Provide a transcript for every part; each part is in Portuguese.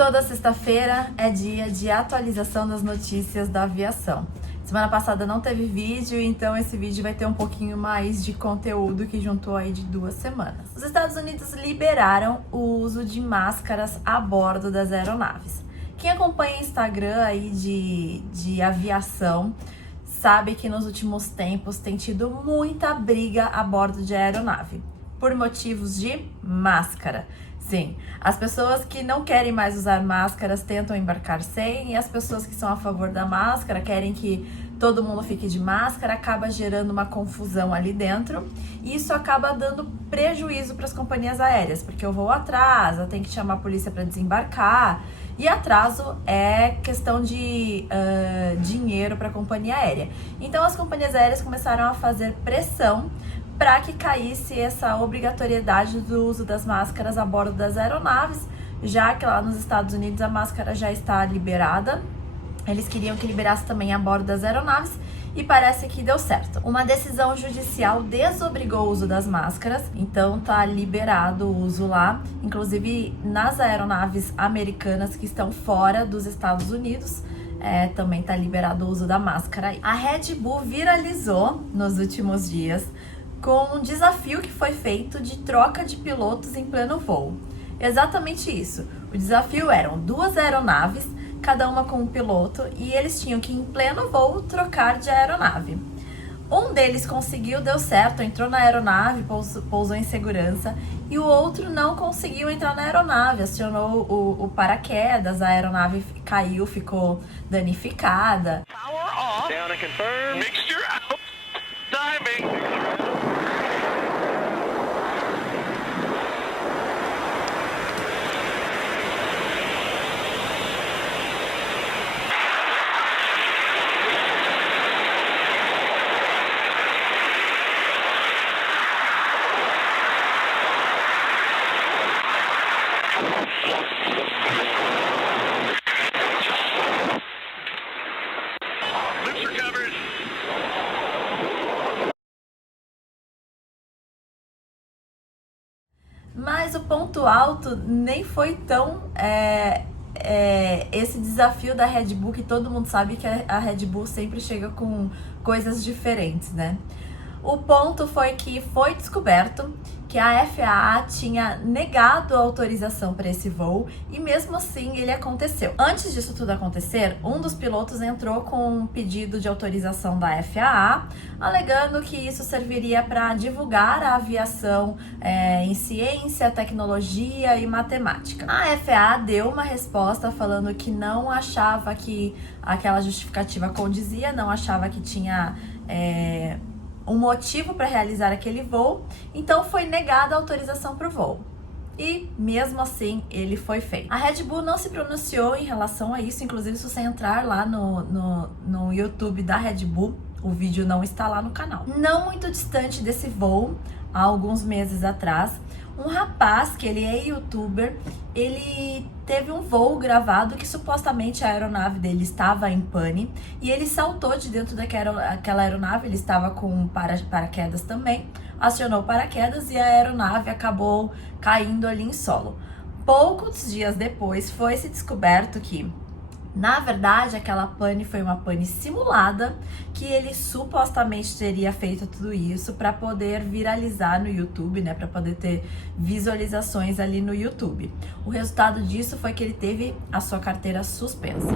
Toda sexta-feira é dia de atualização das notícias da aviação. Semana passada não teve vídeo, então esse vídeo vai ter um pouquinho mais de conteúdo que juntou aí de 2 semanas. Os Estados Unidos liberaram o uso de máscaras a bordo das aeronaves. Quem acompanha Instagram aí de aviação sabe que nos últimos tempos tem tido muita briga a bordo de aeronave, por motivos de máscara. Sim, as pessoas que não querem mais usar máscaras tentam embarcar sem, e as pessoas que são a favor da máscara querem que todo mundo fique de máscara, acaba gerando uma confusão ali dentro, e isso acaba dando prejuízo para as companhias aéreas, porque o voo atrasa, tem que chamar a polícia para desembarcar, e atraso é questão de dinheiro para a companhia aérea. Então as companhias aéreas começaram a fazer pressão para que caísse essa obrigatoriedade do uso das máscaras a bordo das aeronaves, já que lá nos Estados Unidos a máscara já está liberada. Eles queriam que liberasse também a bordo das aeronaves e parece que deu certo. Uma decisão judicial desobrigou o uso das máscaras, então tá liberado o uso lá, inclusive nas aeronaves americanas que estão fora dos Estados Unidos. Também tá liberado o uso da máscara. A Red Bull viralizou nos últimos dias com um desafio que foi feito de troca de pilotos em pleno voo. Exatamente isso. O desafio eram 2 aeronaves, cada uma com um piloto, e eles tinham que, em pleno voo, trocar de aeronave. Um deles conseguiu, deu certo, entrou na aeronave, pousou em segurança, e o outro não conseguiu entrar na aeronave, acionou o paraquedas, a aeronave caiu, ficou danificada. Power off. Down and confirm. Mixture out. Diving. Lips are covered. Mas o ponto alto nem foi tão esse desafio da Red Bull, que todo mundo sabe que a Red Bull sempre chega com coisas diferentes, né? O ponto foi que foi descoberto que a FAA tinha negado a autorização para esse voo e mesmo assim ele aconteceu. Antes disso tudo acontecer, um dos pilotos entrou com um pedido de autorização da FAA, alegando que isso serviria para divulgar a aviação em ciência, tecnologia e matemática. A FAA deu uma resposta falando que não achava que aquela justificativa condizia, não achava que tinha um motivo para realizar aquele voo, então foi negada a autorização para o voo. E mesmo assim ele foi feito. A Red Bull não se pronunciou em relação a isso, inclusive se você entrar lá no YouTube da Red Bull, o vídeo não está lá no canal. Não muito distante desse voo, há alguns meses atrás, um rapaz, que ele é youtuber, ele teve um voo gravado que supostamente a aeronave dele estava em pane e ele saltou de dentro daquela aeronave, ele estava com paraquedas também, acionou o paraquedas e a aeronave acabou caindo ali em solo. Poucos dias depois foi-se descoberto que, na verdade, aquela pane foi uma pane simulada, que ele supostamente teria feito tudo isso para poder viralizar no YouTube, né, para poder ter visualizações ali no YouTube. O resultado disso foi que ele teve a sua carteira suspensa.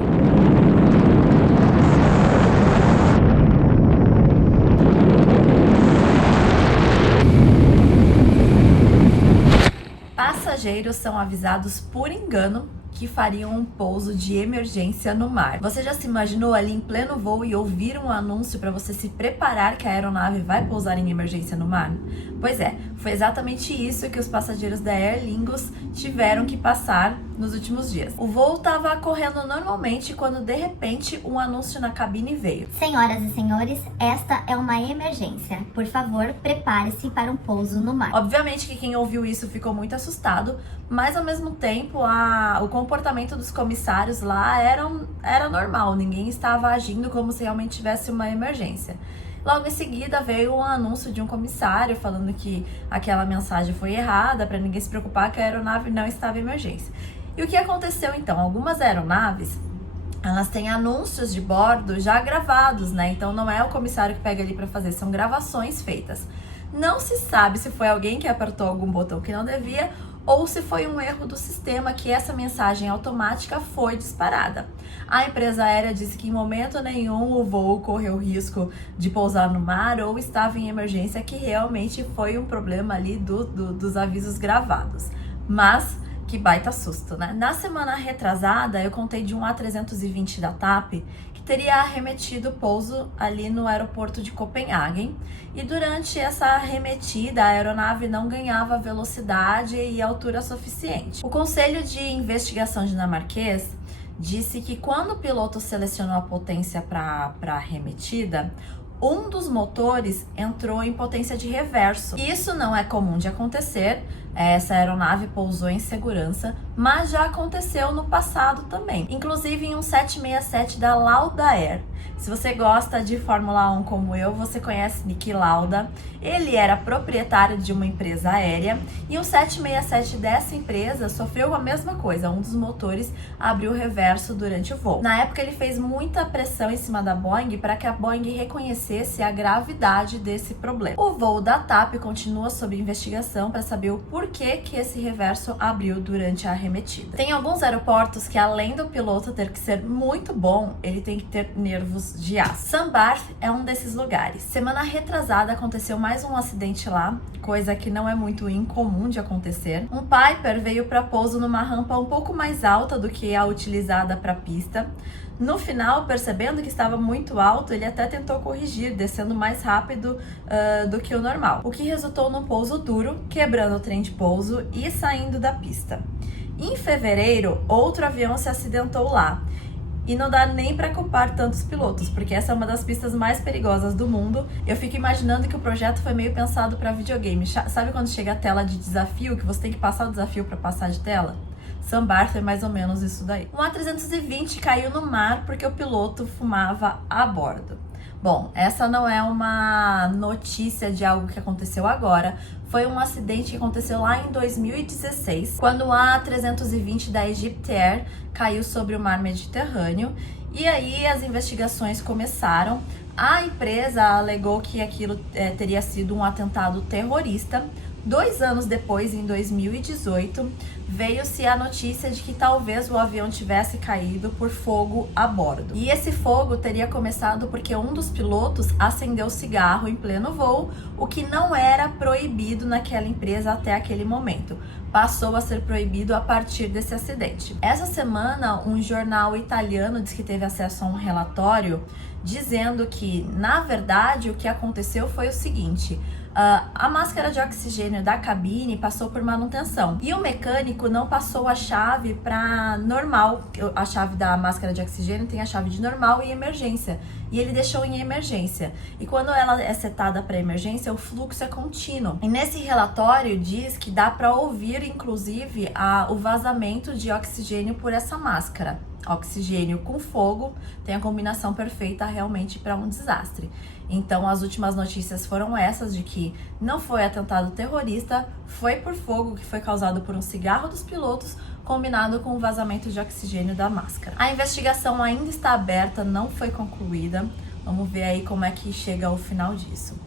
Passageiros são avisados por engano que fariam um pouso de emergência no mar. Você já se imaginou ali em pleno voo e ouvir um anúncio para você se preparar que a aeronave vai pousar em emergência no mar? Pois é, foi exatamente isso que os passageiros da Aer Lingus tiveram que passar nos últimos dias. O voo estava correndo normalmente quando de repente um anúncio na cabine veio. Senhoras e senhores, esta é uma emergência. Por favor, prepare-se para um pouso no mar. Obviamente que quem ouviu isso ficou muito assustado, mas ao mesmo tempo o comportamento dos comissários lá era normal, ninguém estava agindo como se realmente tivesse uma emergência. Logo em seguida veio um anúncio de um comissário falando que aquela mensagem foi errada, para ninguém se preocupar que a aeronave não estava em emergência. E o que aconteceu então? Algumas aeronaves, elas têm anúncios de bordo já gravados, né? Então não é o comissário que pega ali para fazer, são gravações feitas. Não se sabe se foi alguém que apertou algum botão que não devia ou se foi um erro do sistema que essa mensagem automática foi disparada. A empresa aérea disse que em momento nenhum o voo correu risco de pousar no mar ou estava em emergência, que realmente foi um problema ali dos avisos gravados. Mas que baita susto, né? Na semana retrasada, eu contei de um A320 da TAP que teria arremetido o pouso ali no aeroporto de Copenhagen. E durante essa arremetida, a aeronave não ganhava velocidade e altura suficiente. O Conselho de Investigação dinamarquês disse que quando o piloto selecionou a potência para a arremetida, um dos motores entrou em potência de reverso. Isso não é comum de acontecer, essa aeronave pousou em segurança, mas já aconteceu no passado também, inclusive em um 767 da Lauda Air. Se você gosta de Fórmula 1 como eu, você conhece Niki Lauda. Ele era proprietário de uma empresa aérea e o 767 dessa empresa sofreu a mesma coisa. Um dos motores abriu o reverso durante o voo. Na época, ele fez muita pressão em cima da Boeing para que a Boeing reconhecesse a gravidade desse problema. O voo da TAP continua sob investigação para saber o porquê que esse reverso abriu durante a arremetida. Tem alguns aeroportos que, além do piloto ter que ser muito bom, ele tem que ter nervos de aço. Sandbar é um desses lugares. Semana retrasada aconteceu mais um acidente lá, coisa que não é muito incomum de acontecer. Um Piper veio para pouso numa rampa um pouco mais alta do que a utilizada para pista. No final, percebendo que estava muito alto, ele até tentou corrigir, descendo mais rápido do que o normal, o que resultou num pouso duro, quebrando o trem de pouso e saindo da pista. Em fevereiro, outro avião se acidentou lá. E não dá nem para culpar tantos pilotos, porque essa é uma das pistas mais perigosas do mundo. Eu fico imaginando que o projeto foi meio pensado para videogame. Sabe quando chega a tela de desafio, que você tem que passar o desafio para passar de tela? Sandbar foi mais ou menos isso daí. Um A320 caiu no mar porque o piloto fumava a bordo. Bom, essa não é uma notícia de algo que aconteceu agora. Foi um acidente que aconteceu lá em 2016, quando o A320 da Egypt Air caiu sobre o mar Mediterrâneo. E aí as investigações começaram. A empresa alegou que aquilo teria sido um atentado terrorista. 2 anos depois, em 2018, veio-se a notícia de que talvez o avião tivesse caído por fogo a bordo. E esse fogo teria começado porque um dos pilotos acendeu cigarro em pleno voo, o que não era proibido naquela empresa até aquele momento. Passou a ser proibido a partir desse acidente. Essa semana, um jornal italiano disse que teve acesso a um relatório dizendo que, na verdade, o que aconteceu foi o seguinte: a máscara de oxigênio da cabine passou por manutenção e o mecânico não passou a chave para normal. A chave da máscara de oxigênio tem a chave de normal e emergência, e ele deixou em emergência. E quando ela é setada para emergência, o fluxo é contínuo. E nesse relatório diz que dá para ouvir, inclusive, o vazamento de oxigênio por essa máscara. Oxigênio com fogo tem a combinação perfeita realmente para um desastre. Então, as últimas notícias foram essas, de que não foi atentado terrorista, foi por fogo que foi causado por um cigarro dos pilotos, combinado com o vazamento de oxigênio da máscara. A investigação ainda está aberta, não foi concluída. Vamos ver aí como é que chega ao final disso.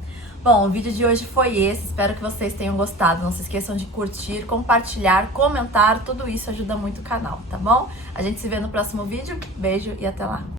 Bom, o vídeo de hoje foi esse, espero que vocês tenham gostado. Não se esqueçam de curtir, compartilhar, comentar, tudo isso ajuda muito o canal, tá bom? A gente se vê no próximo vídeo, beijo e até lá!